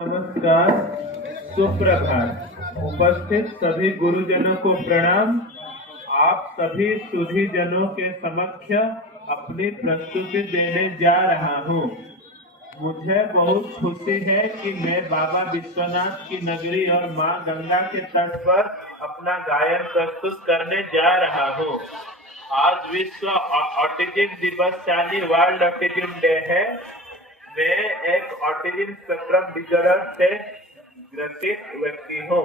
नमस्कार, सुप्रभात। उपस्थित सभी गुरुजनों को प्रणाम। आप सभी सुधीजनों के समक्ष अपनी प्रस्तुति देने जा रहा हूँ। मुझे बहुत खुशी है कि मैं बाबा विश्वनाथ की नगरी और माँ गंगा के तट पर अपना गायन प्रस्तुत करने जा रहा हूँ। आज विश्व ऑटिज्म दिवस यानी वर्ल्ड ऑटिज्म डे है। मैं एक ऑटिज्म स्पेक्ट्रम डिसऑर्डर से ग्रसित व्यक्ति हूँ।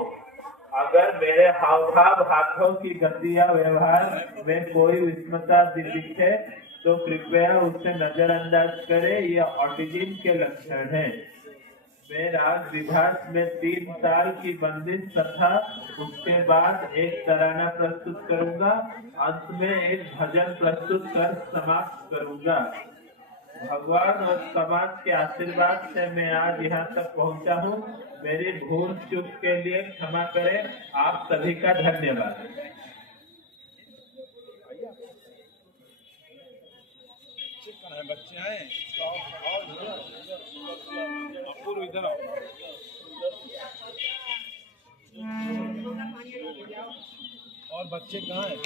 अगर मेरे हाव भाव, हाथों की गति या व्यवहार में कोई विषमता दिखे तो कृपया उसे नजरअंदाज करें। यह ऑटिज्म के लक्षण हैं। मैं राग विभास में 3 साल की बंदिश तथा उसके बाद एक तराना प्रस्तुत करूंगा। अंत में एक भजन प्रस्तुत कर समाप्त करूंगा। भगवान और समाज के आशीर्वाद से मैं आज यहाँ तक पहुँचा हूँ। मेरी भूल चूक के लिए क्षमा करें। आप सभी का धन्यवाद। बच्चे आए अपूर्व इधर आओ। और बच्चे कहाँ हैं?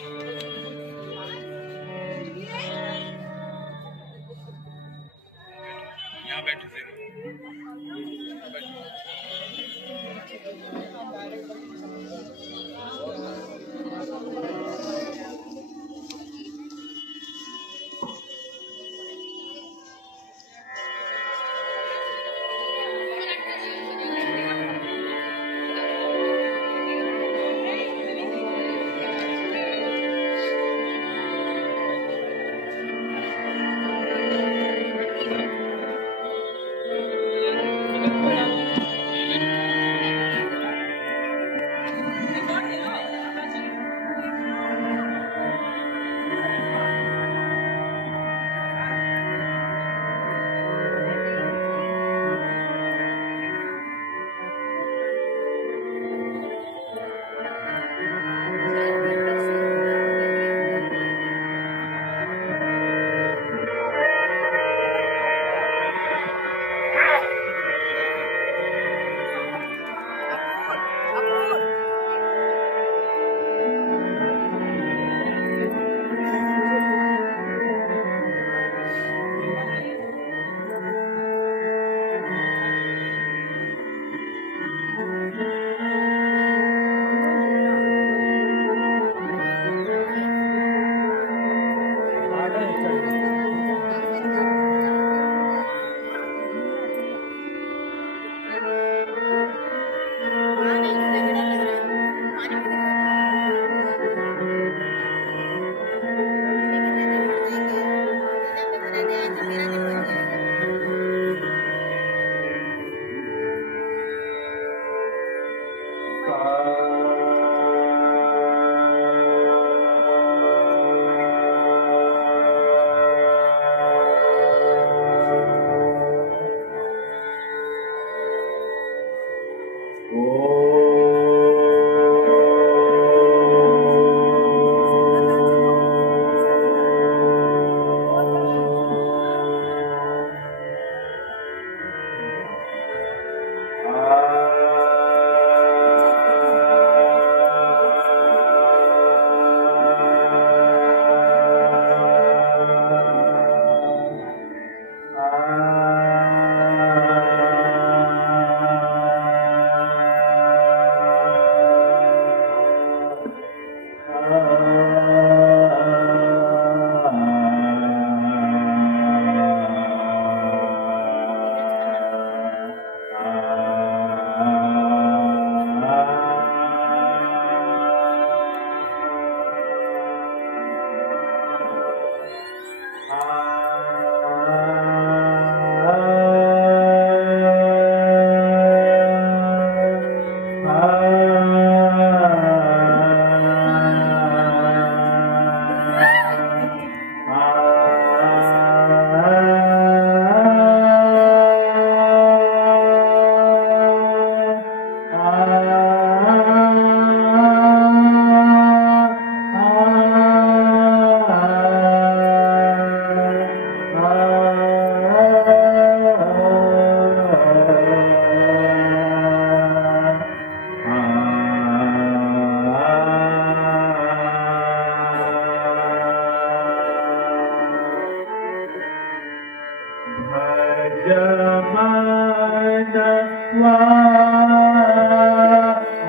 यहाँ बैठे थे।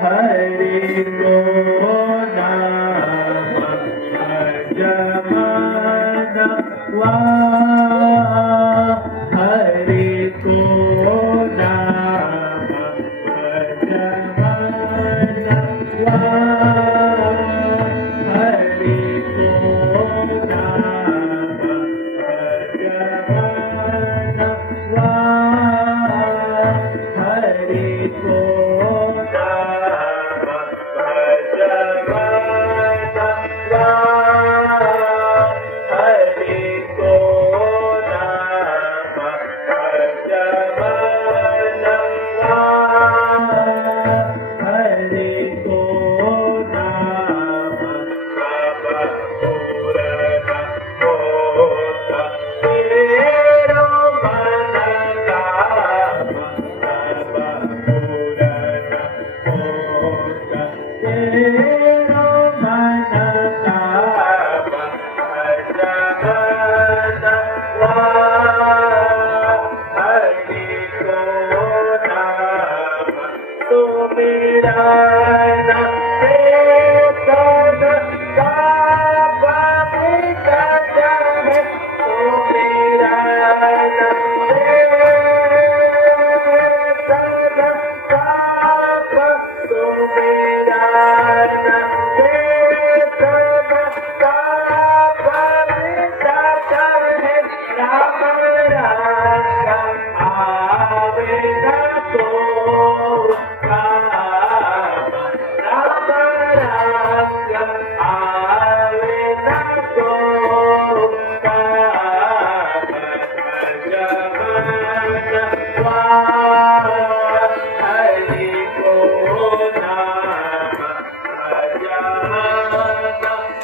हरि को नाम भज मन हरि को नाम भज मन हरि को नाम भज मन हरि को नाम भज मन हरि को नाम भज मन हरि को नाम सब पूर्ण होता तेरो मन काम सब पूर्ण होता तेरो मन काम भज मन हरि को नाम सुमिरन कीर्तन गाप मिटत है सुमिरन कीर्तन गाप सुमिरन कीर्तन गाप मिटत है राम रंग आवे न तो राम रंग आवे न तो भज मन हरि को नाम भज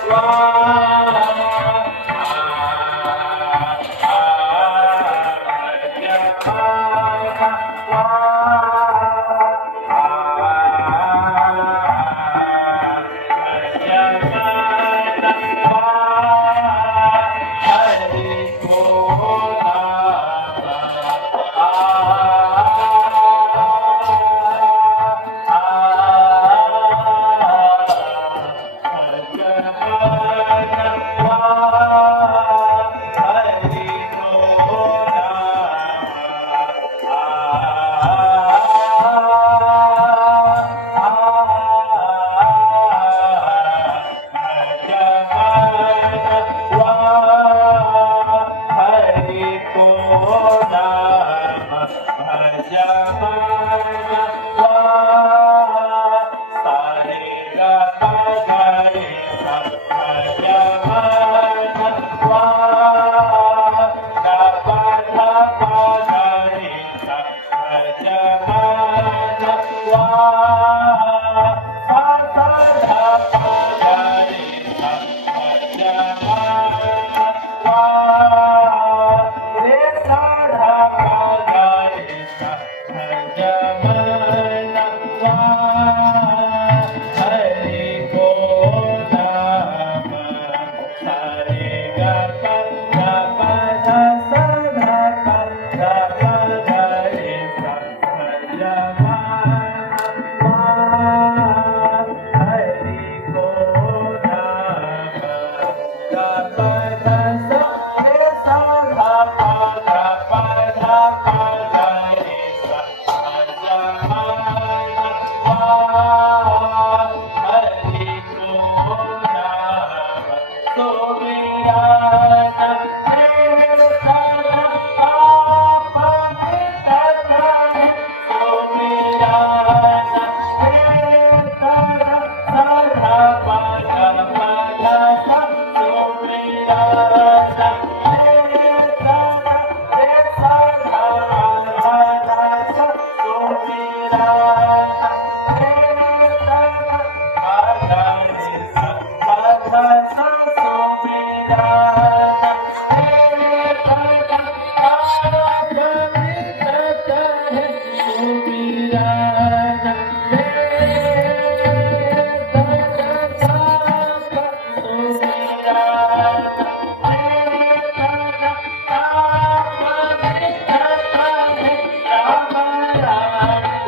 राम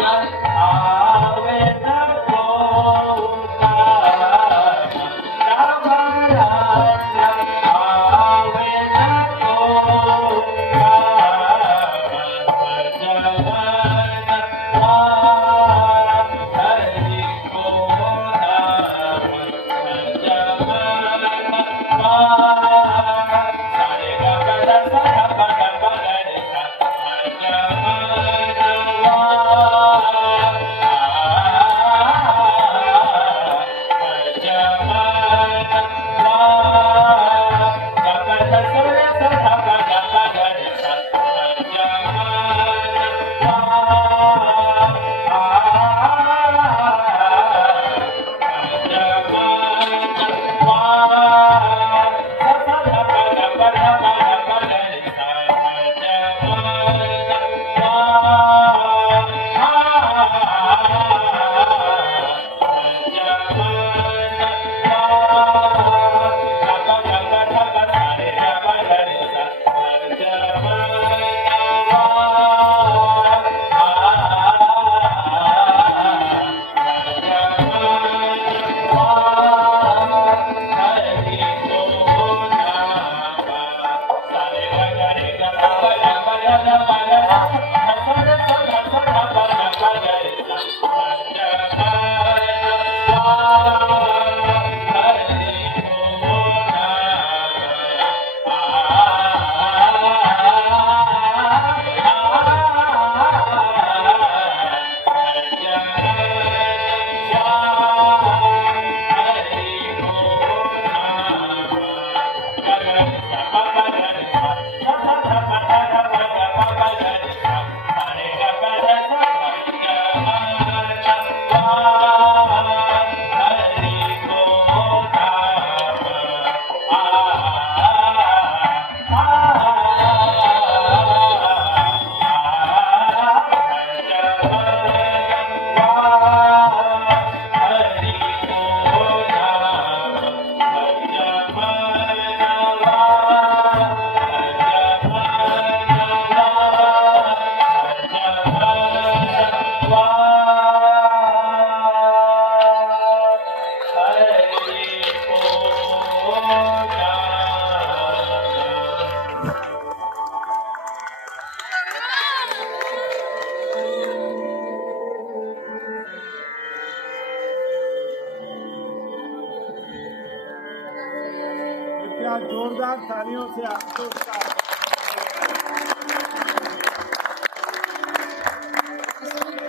या जोरदार तालियों से आपको उसका